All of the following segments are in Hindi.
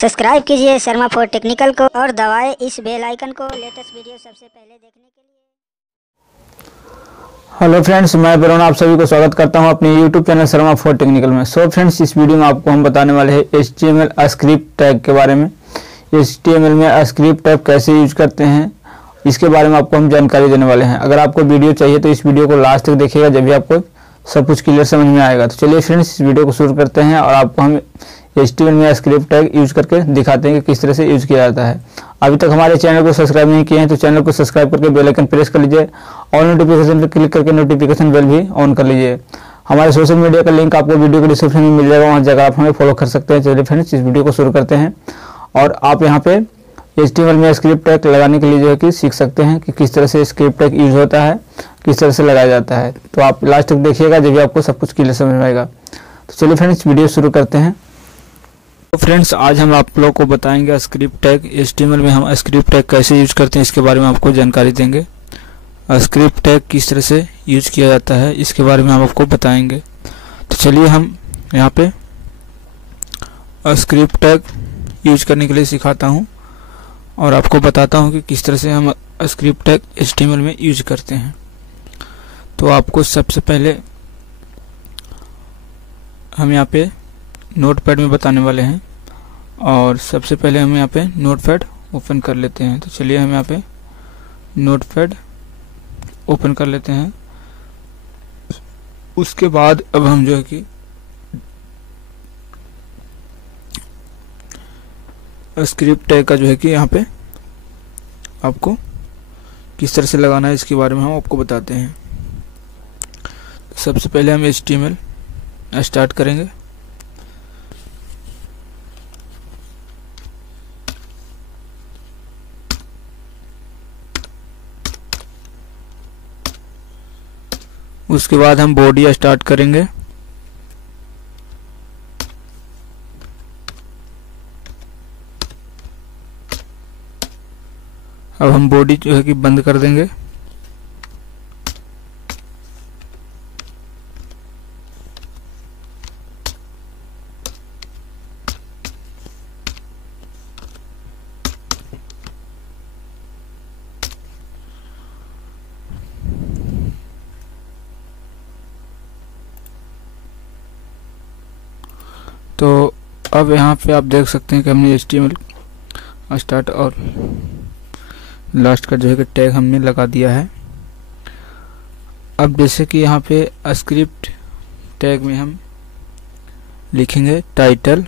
सब्सक्राइब कीजिए शर्मा फोर टेक्निकल को और दबाएं इस बेल आइकन को लेटेस्ट वीडियो सबसे पहले देखने के लिए। हेलो फ्रेंड्स, मैं वरुण आप सभी को स्वागत करता हूं अपने YouTube channel Sharma for technical में। सो फ्रेंड्स, इस वीडियो में आपको हम बताने वाले हैं HTML स्क्रिप्ट टैग के बारे में। HTML में स्क्रिप्ट टैग कैसे यूज करते हैं इसके बारे में आपको हम जानकारी देने वाले हैं। अगर आपको वीडियो चाहिए तो इस वीडियो को लास्ट तक देखिएगा, जब भी आपको सब कुछ क्लियर समझ में आएगा। तो चलिए फ्रेंड्स, इस वीडियो को शुरू करते हैं और आपको हम HTML में स्क्रिप्ट टैग यूज करके दिखाते हैं कि किस तरह से यूज किया जाता है। अभी तक हमारे चैनल को सब्सक्राइब नहीं किए हैं तो चैनल को सब्सक्राइब करके बेल आइकन प्रेस कर लीजिए और नोटिफिकेशन पर क्लिक करके नोटिफिकेशन बेल भी ऑन कर लीजिए। हमारे सोशल मीडिया का लिंक आपको वीडियो के डिस्क्रिप्शन में मिल जाएगा, वहाँ जाकर आप हमें फॉलो कर सकते हैं। चलिए फ्रेंड्स, इस वीडियो को शुरू करते हैं और आप यहाँ पे HTML में स्क्रिप्ट टैग लगाने के लिए जो है कि सीख सकते हैं कि किस तरह से स्क्रिप्ट टैग यूज होता है, किस तरह से लगाया जाता है। तो आप लास्ट तक देखिएगा, जब भी आपको सब कुछ क्लियर समझ में आएगा। तो चलिए फ्रेंड्स, वीडियो शुरू करते हैं। तो फ्रेंड्स, आज हम आप लोगों को बताएंगे स्क्रिप्ट टैग। HTML में हम स्क्रिप्ट टैग कैसे यूज करते हैं इसके बारे में आपको जानकारी देंगे। स्क्रिप्ट टैग किस तरह से यूज किया जाता है इसके बारे में हम आपको बताएंगे। तो चलिए हम यहाँ पे स्क्रिप्ट टैग यूज करने के लिए सिखाता हूँ और आपको बताता हूँ कि किस तरह से हम स्क्रिप्ट टैग HTML में यूज करते हैं। तो आपको सबसे पहले हम यहाँ पे नोटपैड में बताने वाले हैं और सबसे पहले हम यहाँ पे नोटपैड ओपन कर लेते हैं। तो चलिए हम यहाँ पे नोटपैड ओपन कर लेते हैं। उसके बाद अब हम जो है कि स्क्रिप्ट टैग का जो है कि यहाँ पे आपको किस तरह से लगाना है इसके बारे में हम आपको बताते हैं। सबसे पहले हम HTML स्टार्ट करेंगे। उसके बाद हम बॉडी स्टार्ट करेंगे। अब हम बॉडी जो है कि बंद कर देंगे। तो अब यहाँ पे आप देख सकते हैं कि हमने HTML स्टार्ट और लास्ट का जो है कि टैग हमने लगा दिया है। अब जैसे कि यहाँ पे स्क्रिप्ट टैग में हम लिखेंगे टाइटल,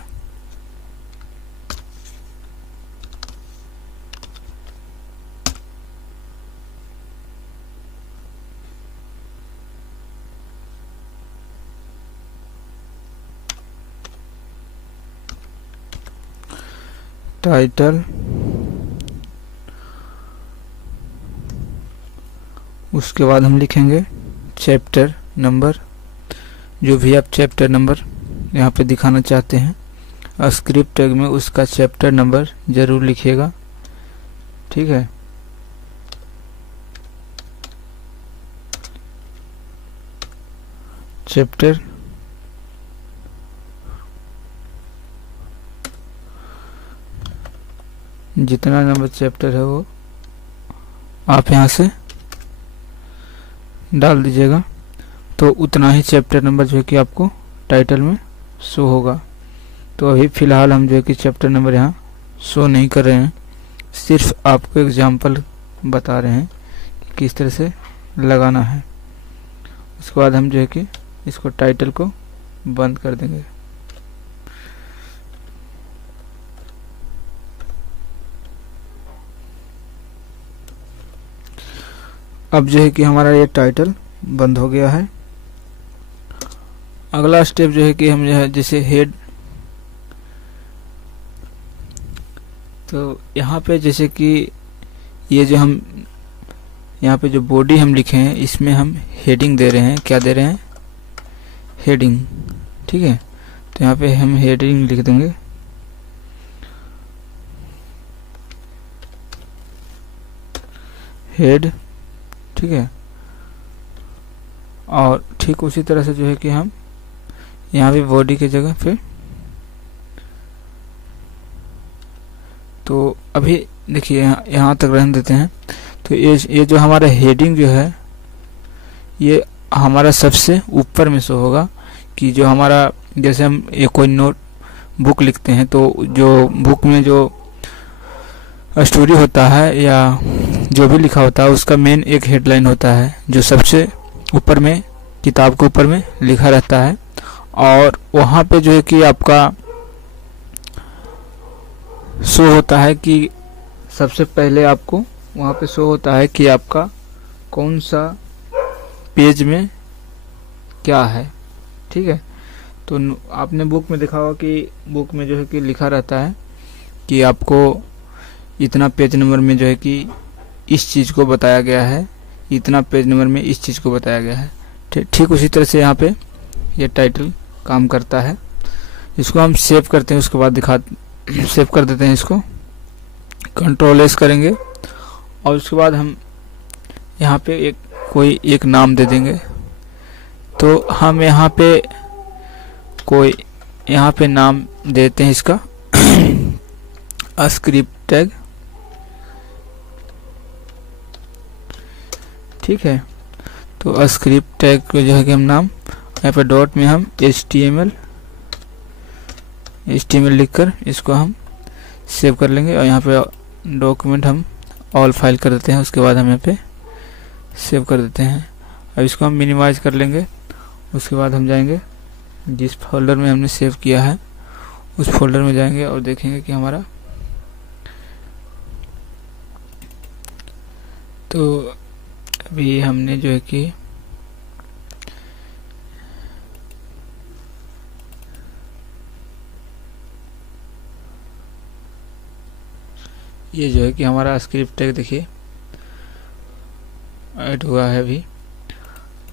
टाइटल, उसके बाद हम लिखेंगे चैप्टर नंबर, जो भी आप चैप्टर नंबर यहाँ पे दिखाना चाहते हैं स्क्रिप्ट टैग में उसका चैप्टर नंबर ज़रूर लिखिएगा, ठीक है। चैप्टर जितना नंबर चैप्टर है वो आप यहाँ से डाल दीजिएगा, तो उतना ही चैप्टर नंबर जो है कि आपको टाइटल में शो होगा। तो अभी फ़िलहाल हम जो है कि चैप्टर नंबर यहाँ शो नहीं कर रहे हैं, सिर्फ आपको एग्जांपल बता रहे हैं कि किस तरह से लगाना है। उसके बाद हम जो है कि इसको टाइटल को बंद कर देंगे। अब जो है कि हमारा ये टाइटल बंद हो गया है। अगला स्टेप जो है कि हम जो है जैसे हेड, तो यहाँ पे जैसे कि ये जो हम यहाँ पे जो बॉडी हम लिखे हैं इसमें हम हेडिंग दे रहे हैं। क्या दे रहे हैं? हेडिंग, ठीक है। तो यहाँ पे हम हेडिंग लिख देंगे। हेड, ठीक है। और ठीक उसी तरह से जो है कि हम यहाँ भी बॉडी की जगह पे तो अभी देखिए यहाँ तक रहने देते हैं। तो ये जो हमारा हेडिंग जो है ये हमारा सबसे ऊपर में शो होगा, कि जो हमारा जैसे हम ये कोई नोट बुक लिखते हैं तो जो बुक में जो स्टोरी होता है या जो भी लिखा होता है उसका मेन एक हेडलाइन होता है जो सबसे ऊपर में किताब के ऊपर में लिखा रहता है। और वहाँ पे जो है कि आपका शो होता है कि सबसे पहले आपको वहाँ पे शो होता है कि आपका कौन सा पेज में क्या है। ठीक है, तो आपने बुक में देखा होगा कि बुक में जो है कि लिखा रहता है कि आपको इतना पेज नंबर में जो है कि इस चीज़ को बताया गया है, इतना पेज नंबर में इस चीज़ को बताया गया है। ठीक उसी तरह से यहाँ पे ये टाइटल काम करता है। इसको हम सेव करते हैं, उसके बाद सेव कर देते हैं इसको, Ctrl+S करेंगे और उसके बाद हम यहाँ पे कोई एक नाम दे देंगे। तो हम यहाँ पे नाम देते हैं इसका स्क्रिप्ट टैग। ठीक है, तो स्क्रिप्ट टैग को जो है कि हम नाम यहाँ पे डॉट में हम HTML लिखकर इसको हम सेव कर लेंगे और यहाँ पे डॉक्यूमेंट हम ऑल फाइल कर देते हैं। उसके बाद हम यहाँ पे सेव कर देते हैं। अब इसको हम मिनिमाइज कर लेंगे। उसके बाद हम जाएंगे जिस फोल्डर में हमने सेव किया है उस फोल्डर में जाएंगे और देखेंगे कि हमारा तो अभी हमने जो है कि ये जो है कि हमारा स्क्रिप्ट टैग देखिए ऐड हुआ है। अभी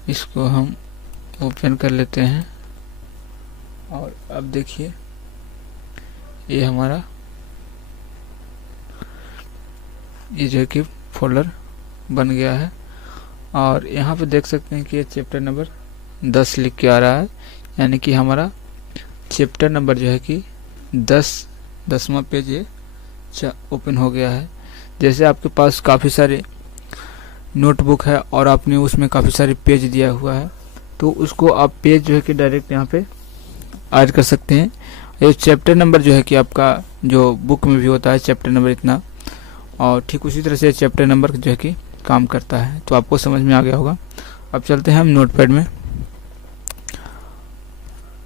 इसको हम ओपन कर लेते हैं और अब देखिए ये हमारा ये जो है कि फोल्डर बन गया है। और यहाँ पे देख सकते हैं कि ये चैप्टर नंबर 10 लिख के आ रहा है, यानी कि हमारा चैप्टर नंबर जो है कि 10वां पेज ये ओपन हो गया है। जैसे आपके पास काफ़ी सारे नोटबुक है और आपने उसमें काफ़ी सारे पेज दिया हुआ है तो उसको आप पेज जो है कि डायरेक्ट यहाँ पे ऐड कर सकते हैं। ये चैप्टर नंबर जो है कि आपका जो बुक में भी होता है चैप्टर नंबर इतना, और ठीक उसी तरह से चैप्टर नंबर जो है कि काम करता है। तो आपको समझ में आ गया होगा। अब चलते हैं हम नोटपैड में,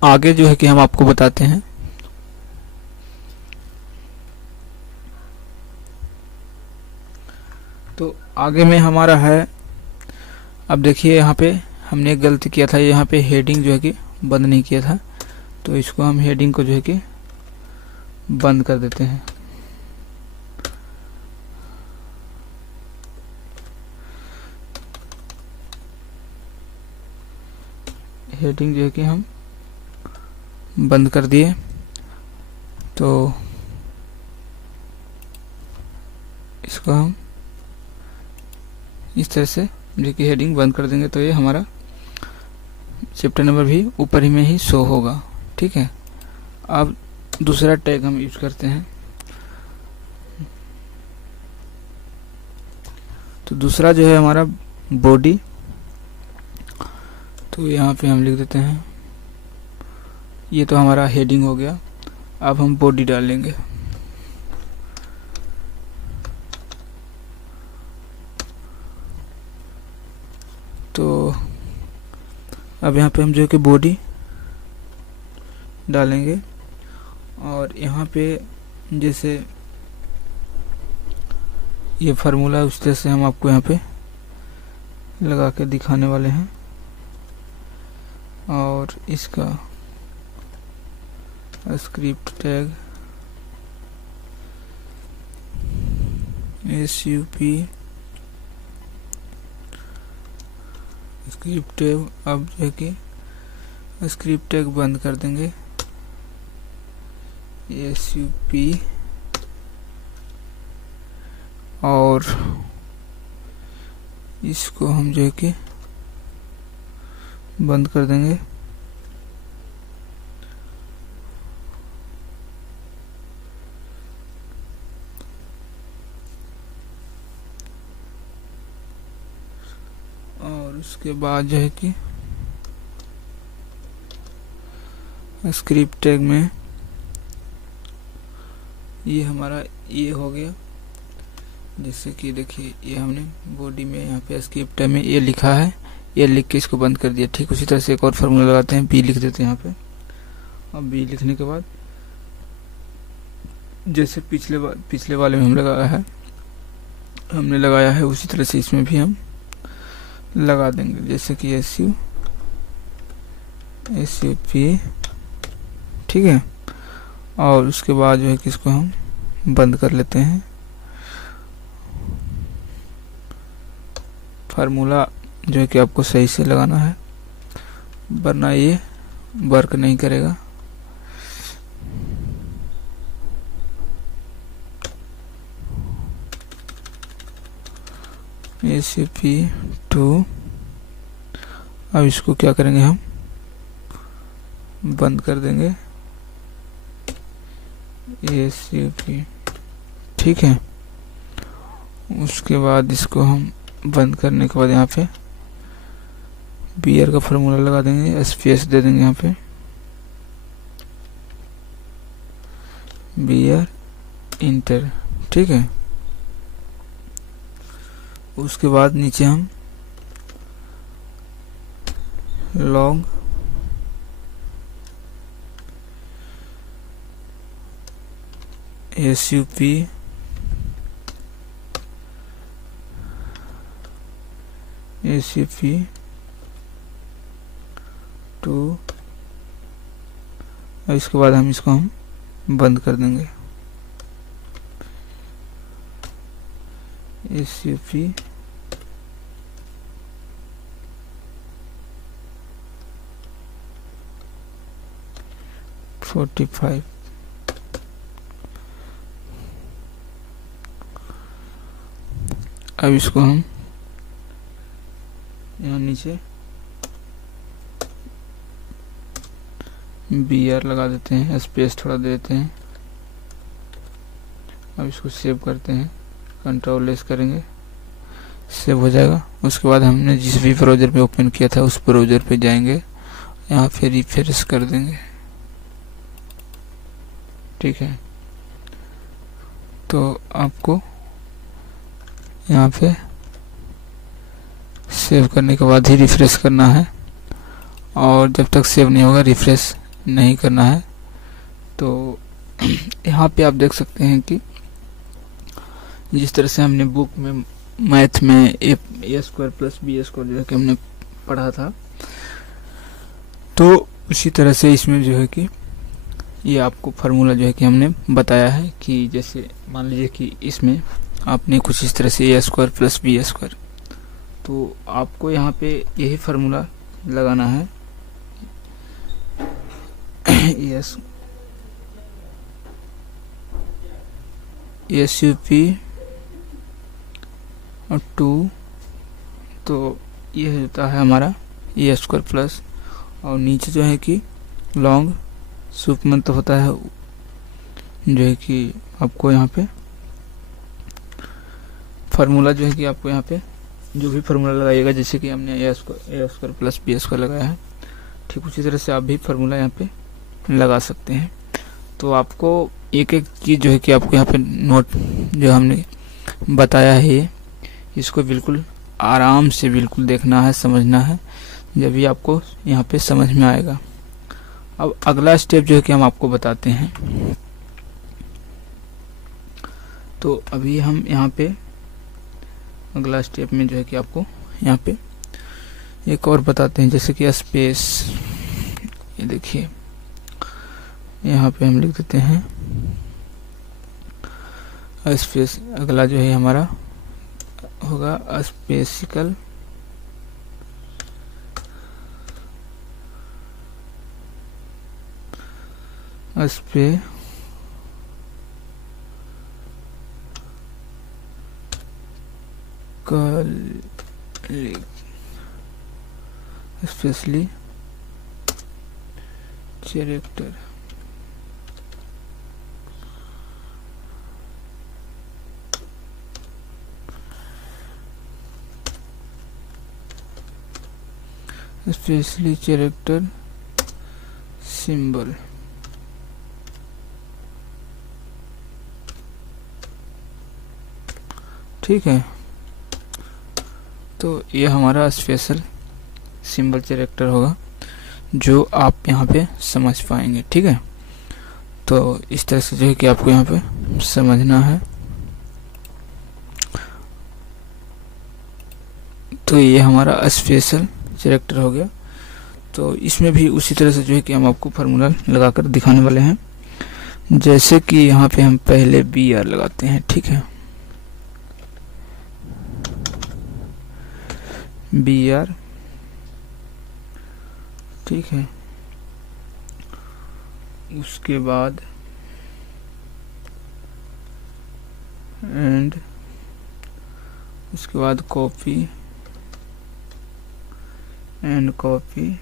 आगे जो है कि हम आपको बताते हैं। तो आगे में हमारा है, अब देखिए यहाँ पे हमने एक गलती किया था, यहाँ पे हेडिंग जो है कि बंद नहीं किया था, तो इसको हम हेडिंग को जो है कि बंद कर देते हैं। हेडिंग जो है कि हम बंद कर दिए। तो इसको हम इस तरह से जो कि हेडिंग बंद कर देंगे तो ये हमारा चैप्टर नंबर भी ऊपर ही में ही शो होगा। ठीक है, अब दूसरा टैग हम यूज करते हैं। तो दूसरा जो है हमारा बॉडी, तो यहाँ पे हम लिख देते हैं, ये तो हमारा हेडिंग हो गया। अब हम बॉडी डालेंगे। तो अब यहाँ पे हम जो है कि बॉडी डालेंगे और यहाँ पे जैसे ये फार्मूला उस तरह से हम आपको यहाँ पे लगा के दिखाने वाले हैं। और इसका script tag SUP script tag, अब जो है कि स्क्रिप्ट टैग बंद कर देंगे। SUP और इसको हम जो है कि बंद कर देंगे। और उसके बाद जो है कि स्क्रिप्ट टैग में ये हमारा ये हो गया। जैसे कि देखिए ये हमने बॉडी में यहाँ पे स्क्रिप्ट टैग में ये लिखा है, ये लिख के इसको बंद कर दिया। ठीक उसी तरह से एक और फार्मूला लगाते हैं, बी लिख देते हैं यहाँ पे। और बी लिखने के बाद जैसे पिछले वाले में हमने लगाया है उसी तरह से इसमें भी हम लगा देंगे। जैसे कि एस यू पी, ठीक है। और उसके बाद जो है कि इसको हम बंद कर लेते हैं। फार्मूला जो है कि आपको सही से लगाना है, वरना ये वर्क नहीं करेगा। ACP2, अब इसको क्या करेंगे, हम बंद कर देंगे ACP, ठीक है। उसके बाद इसको हम बंद करने के बाद यहाँ पे बियर का फार्मूला लगा देंगे, SPS दे देंगे यहाँ पे, बियर इंटर, ठीक है। उसके बाद नीचे हम लॉन्ग ACP ACP2, और इसके बाद हम इसको बंद कर देंगे। ACP (45), अब इसको हम यहाँ नीचे BR लगा देते हैं, स्पेस थोड़ा दे देते हैं। अब इसको सेव करते हैं, कंट्रोल एस करेंगे, सेव हो जाएगा। उसके बाद हमने जिस भी ब्राउज़र पे ओपन किया था उस ब्राउज़र पे जाएंगे, यहाँ पे रिफ्रेश कर देंगे, ठीक है। तो आपको यहाँ पे सेव करने के बाद ही रिफ्रेश करना है, और जब तक सेव नहीं होगा रिफ्रेश नहीं करना है। तो यहाँ पे आप देख सकते हैं कि जिस तरह से हमने बुक में मैथ में A² + B² जो है कि हमने पढ़ा था, तो उसी तरह से इसमें जो है कि ये आपको फार्मूला जो है कि हमने बताया है कि जैसे मान लीजिए कि इसमें आपने कुछ इस तरह से A² + B², तो आपको यहाँ पे यही फार्मूला लगाना है, ACP2, तो ये होता है हमारा A² प्लस, और नीचे जो है कि लॉन्ग सुपमंत होता है जो है कि आपको यहाँ पे फार्मूला जो है कि आपको यहाँ पे जो भी फार्मूला लगाइएगा, जैसे कि हमने A² + B² लगाया है, ठीक उसी तरह से आप भी फार्मूला यहाँ पे लगा सकते हैं। तो आपको एक एक चीज़ जो है कि आपको यहाँ पे नोट जो हमने बताया है, इसको बिल्कुल आराम से बिल्कुल देखना है, समझना है, जब भी आपको यहाँ पे समझ में आएगा। अब अगला स्टेप जो है कि हम आपको बताते हैं। तो अभी हम यहाँ पे अगला स्टेप में जो है कि आपको यहाँ पे एक और बताते हैं, जैसे कि स्पेस, ये देखिए यहाँ पे हम लिख देते हैं स्पेस। अगला जो है हमारा होगा special specially character, specially character symbol. ठीक है, तो ये हमारा स्पेशल सिंबल कैरेक्टर होगा जो आप यहाँ पे समझ पाएंगे। ठीक है, तो इस तरह से जो है कि आपको यहाँ पे समझना है। तो ये हमारा स्पेशल कैरेक्टर हो गया। तो इसमें भी उसी तरह से जो है कि हम आपको फार्मूला लगाकर दिखाने वाले हैं। जैसे कि यहाँ पे हम पहले BR लगाते हैं। ठीक है, BR। ठीक है, उसके बाद एंड, उसके बाद copy and copy,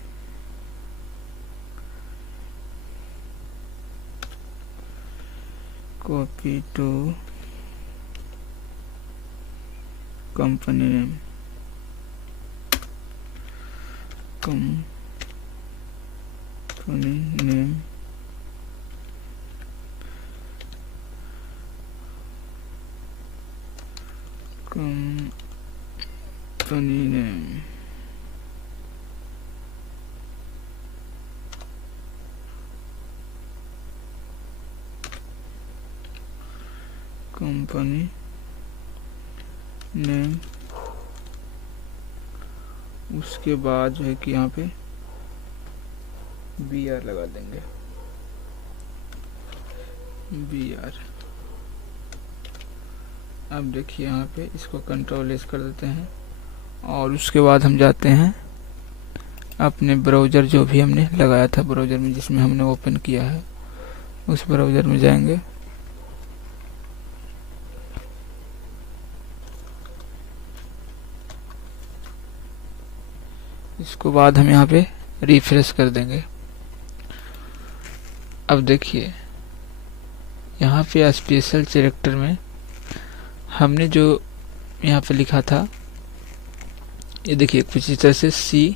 copy to company name, company name, company name, company name. उसके बाद जो है कि यहाँ पे BR लगा देंगे, BR। अब देखिए यहाँ पे इसको कंट्रोल एस कर देते हैं और उसके बाद हम जाते हैं अपने ब्राउज़र जो भी हमने लगाया था ब्राउज़र में, जिसमें हमने ओपन किया है उस ब्राउज़र में जाएंगे। इसको बाद हम यहाँ पे रिफ्रेश कर देंगे। अब देखिए यहाँ पे स्पेशल कैरेक्टर में हमने जो यहाँ पे लिखा था, ये देखिए कुछ इस तरह से सी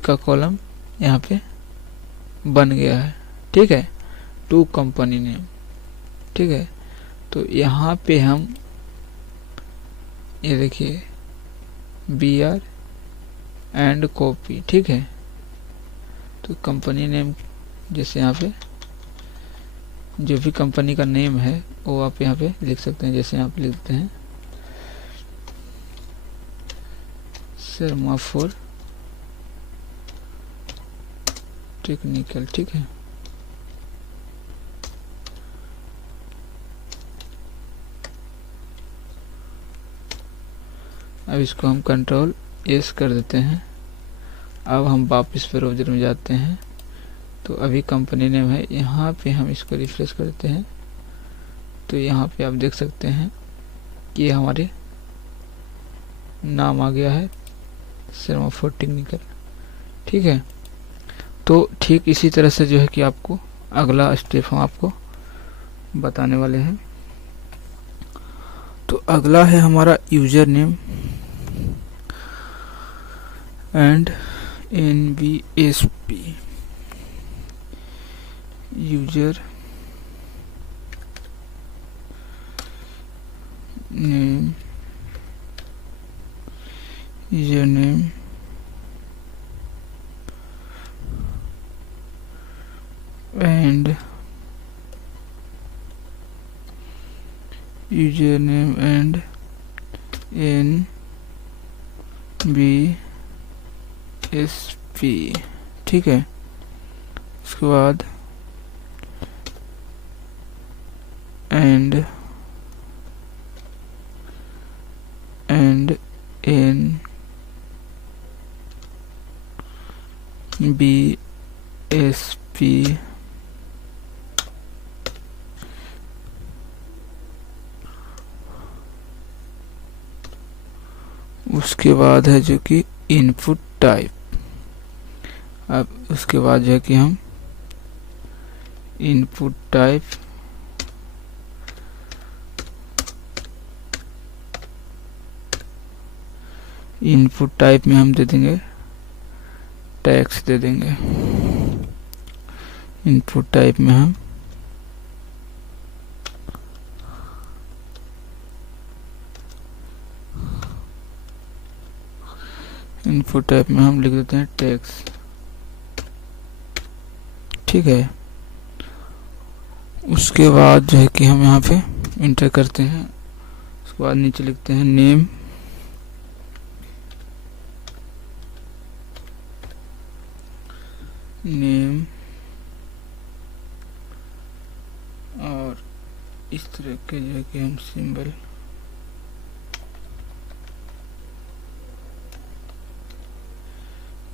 का कॉलम यहाँ पे बन गया है। ठीक है, टू कंपनी नेम। ठीक है, तो यहाँ पे हम ये देखिए BR एंड कॉपी। ठीक है, तो कंपनी नेम जैसे यहाँ पे जो भी कंपनी का नेम है वो आप यहाँ पे लिख सकते हैं। जैसे यहाँ पे लिखते हैं सेमाफोर टेक्निकल। ठीक है, अब इसको हम कंट्रोल एस कर देते हैं। अब हम वापस ब्राउज़र में जाते हैं, तो अभी कंपनी नेम है, यहाँ पे हम इसको रिफ्रेश करते हैं। तो यहाँ पे आप देख सकते हैं कि ये हमारे नाम आ गया है सेमाफोर टेक्निकल। ठीक है, तो ठीक इसी तरह से जो है कि आपको अगला स्टेप हम आपको बताने वाले हैं। तो अगला है हमारा user name and NVSP। User name, user name and user name and NVSP। ठीक है, उसके बाद एंड NBSP उसके बाद है जो कि इनपुट टाइप। अब उसके बाद जो है कि हम इनपुट टाइप में हम दे देंगे टैक्स दे देंगे। इनपुट टाइप में हम लिख देते हैं टैक्स। ठीक है, उसके बाद जो है कि हम यहाँ पे इंटर करते हैं। उसके बाद नीचे लिखते हैं नेम, और इस तरह के जो है कि हम सिंबल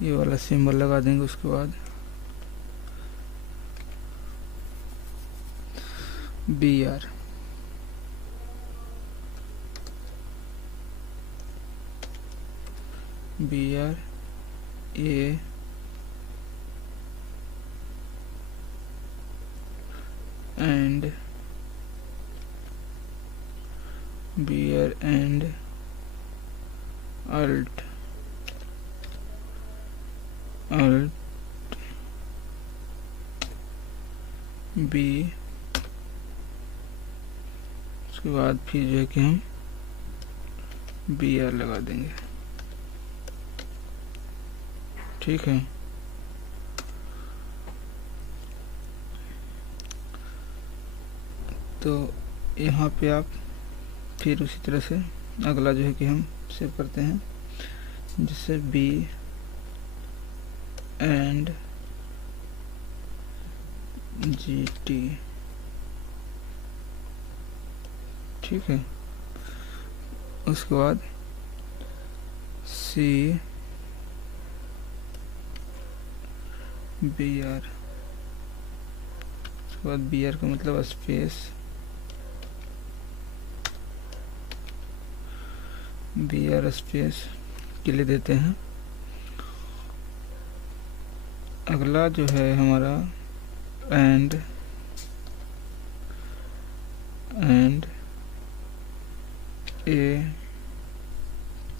ये वाला सिंबल लगा देंगे। उसके बाद BR A and BR and alt B। उसके बाद फिर जो है कि हम BR लगा देंगे। ठीक है, तो यहाँ पे आप फिर उसी तरह से अगला जो है कि हम सेव करते हैं, जिससे B and GT। ठीक है, उसके बाद BR। उसके बाद BR का मतलब स्पेस, BR स्पेस के लिए देते हैं। अगला जो है हमारा and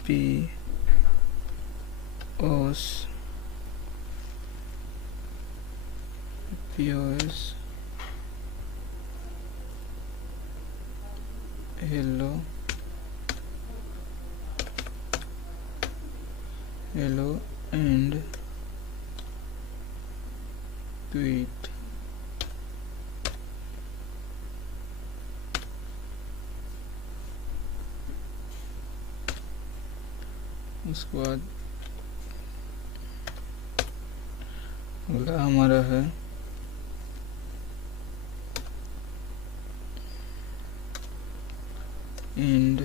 POS hello and tweet। उसके बाद अगला हमारा है and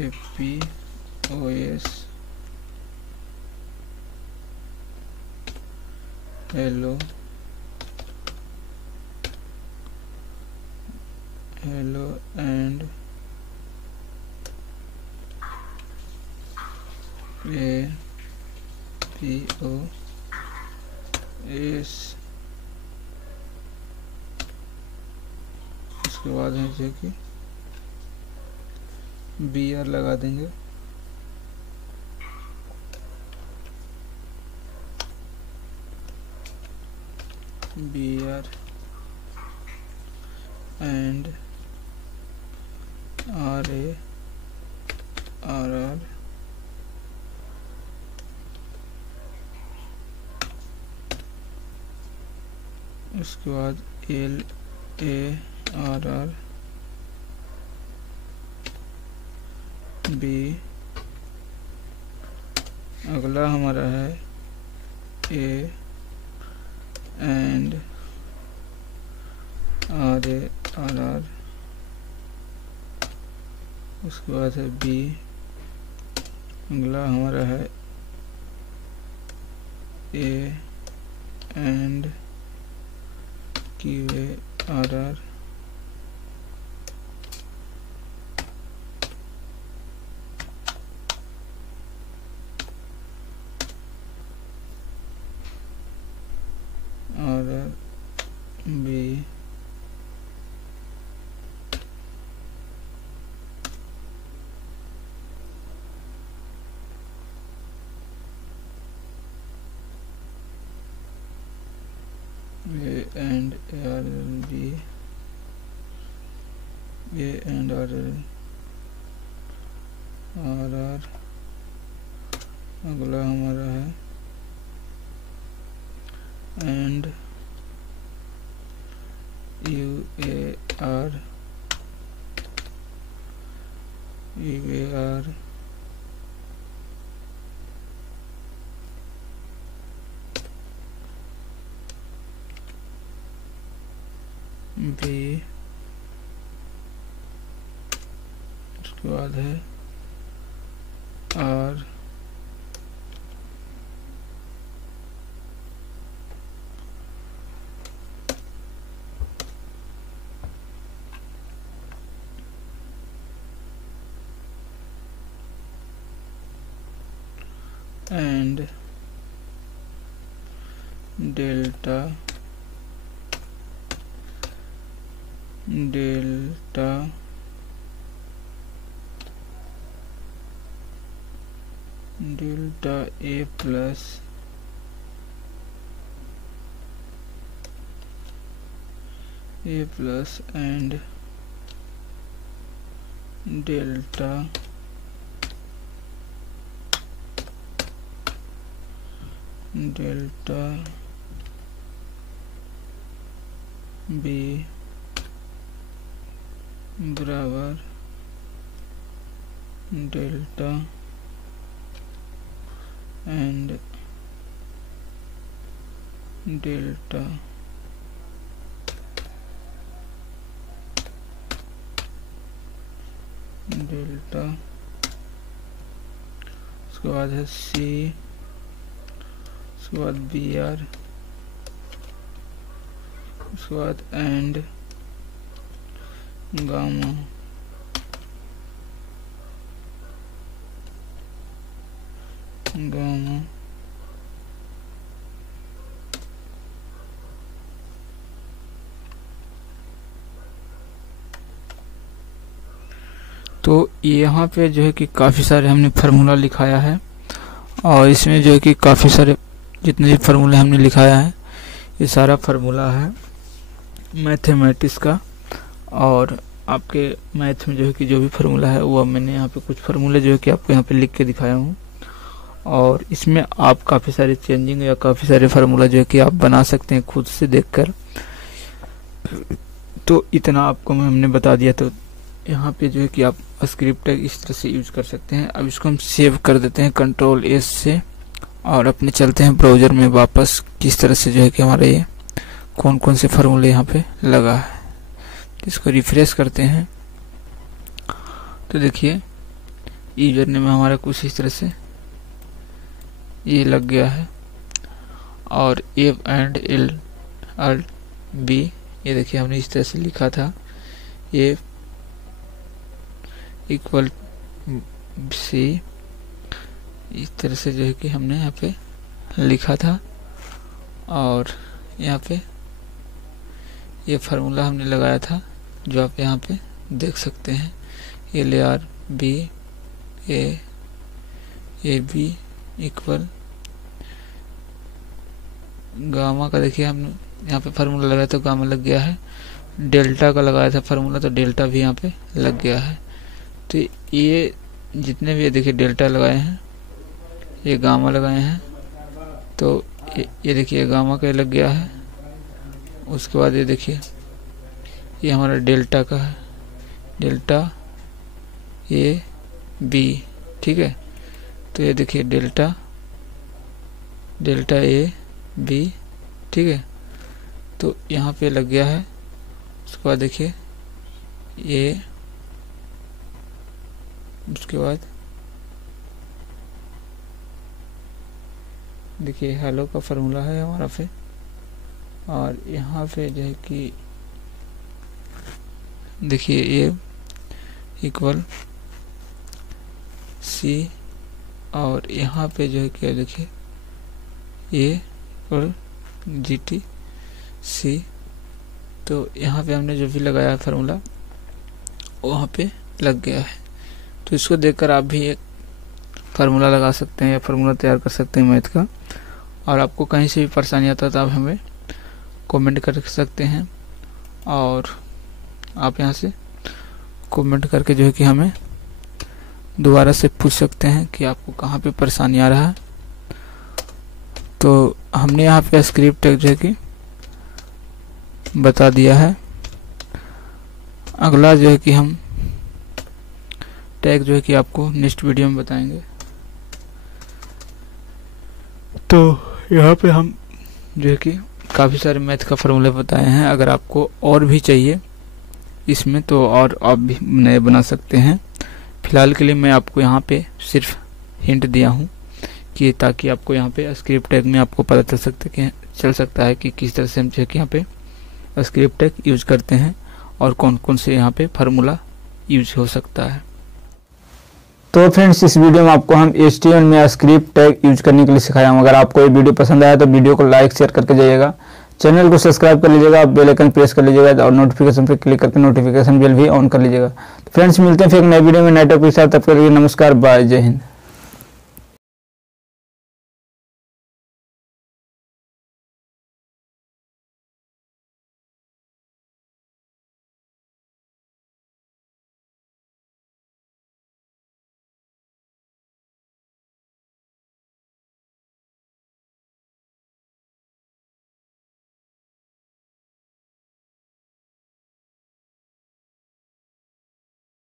APOS hello and APOS। उसके बाद है जो कि BR लगा देंगे। BR and RR। उसके बाद LARR B। अगला हमारा है A and RR। उसके बाद है B। अगला हमारा है A and QARR। B। A and R B, A and R R, अगला हमारा है and U A R B, उसके बाद है R and delta A plus and delta B बराबर डेल्टा एंड डेल्टा उसके बाद है C, उसके बाद BR, उसके बाद एंड गामा तो यहाँ पे जो है कि काफ़ी सारे हमने फार्मूला लिखाया है और इसमें जो है कि काफ़ी सारे जितने भी फार्मूले हमने लिखाया है ये सारा फार्मूला है मैथमेटिक्स का। और आपके मैथ में जो है कि जो भी फार्मूला है वो अब मैंने यहाँ पे कुछ फार्मूले जो है कि आपको यहाँ पे लिख के दिखाया हूँ और इसमें आप काफ़ी सारे चेंजिंग या काफ़ी सारे फार्मूला जो है कि आप बना सकते हैं खुद से देखकर। तो इतना आपको हमने बता दिया। तो यहाँ पे जो है कि आप स्क्रिप्ट इस तरह से यूज कर सकते हैं। अब इसको हम सेव कर देते हैं कंट्रोल एस से और अपने चलते हैं ब्राउज़र में वापस किस तरह से जो है कि हमारा ये कौन कौन से फार्मूले यहाँ पे लगा है। इसको रिफ्रेश करते हैं तो देखिए यूजर नेम में हमारा कुछ इस तरह से ये लग गया है और A and L R B ये देखिए हमने इस तरह से लिखा था ए इक्वल सी इस तरह से जो है कि हमने यहाँ पे लिखा था और यहाँ पे ये फार्मूला हमने लगाया था जो आप यहाँ पे देख सकते हैं L R B A B equal gamma का देखिए हमने यहाँ पे फार्मूला लगाया तो गामा लग गया है। डेल्टा का लगाया था फार्मूला तो डेल्टा भी यहाँ पे लग गया है। तो ये जितने भी ये देखिए डेल्टा लगाए हैं ये गामा लगाए हैं तो ये देखिए गामा का लग गया है। उसके बाद ये देखिए ये हमारा डेल्टा का है डेल्टा ए बी ठीक है। तो ये देखिए डेल्टा ए बी ठीक है तो यहाँ पे लग गया है। उसके बाद देखिए ये उसके बाद देखिए हेलो का फार्मूला है हमारा पे और यहाँ पे जो है कि देखिए ए इक्वल सी और यहाँ पे जो है क्या देखिए ए और जी टी सी। तो यहाँ पे हमने जो भी लगाया है फार्मूला वहाँ पे लग गया है। तो इसको देखकर आप भी एक फार्मूला लगा सकते हैं या फार्मूला तैयार कर सकते हैं मैथ का। और आपको कहीं से भी परेशानी आता है तो आप हमें कमेंट कर सकते हैं और आप यहाँ से कमेंट करके जो है कि हमें दोबारा से पूछ सकते हैं कि आपको कहाँ पे परेशानी आ रहा है। तो हमने यहाँ पे स्क्रिप्ट टैग जो है कि बता दिया है। अगला जो है कि हम टैग जो है कि आपको नेक्स्ट वीडियो में बताएंगे। तो यहाँ पे हम जो है कि काफ़ी सारे मैथ का फॉर्मूला बताए हैं। अगर आपको और भी चाहिए इसमें तो और आप भी नए बना सकते हैं। फिलहाल के लिए मैं आपको यहाँ पे सिर्फ हिंट दिया हूँ कि ताकि आपको यहाँ पे स्क्रिप्ट टैग में आपको पता चल सकता है कि किस तरह से हम जो है कि यहाँ पे स्क्रिप्ट टैग यूज करते हैं और कौन कौन से यहाँ पे फार्मूला यूज हो सकता है। तो फ्रेंड्स, इस वीडियो में आपको हम HTML में स्क्रिप्ट टैग यूज करने के लिए सिखाया हूँ। अगर आपको ये वीडियो पसंद आया तो वीडियो को लाइक शेयर करके जाइएगा, चैनल को सब्सक्राइब कर लीजिएगा, बेल आइकन प्रेस कर लीजिएगा और नोटिफिकेशन पर क्लिक करके नोटिफिकेशन बेल भी ऑन कर लीजिएगा। तो फ्रेंड्स, मिलते हैं फिर एक नए वीडियो में नए टॉपिक के साथ। तब तक के लिए नमस्कार, बाय, जय हिंद।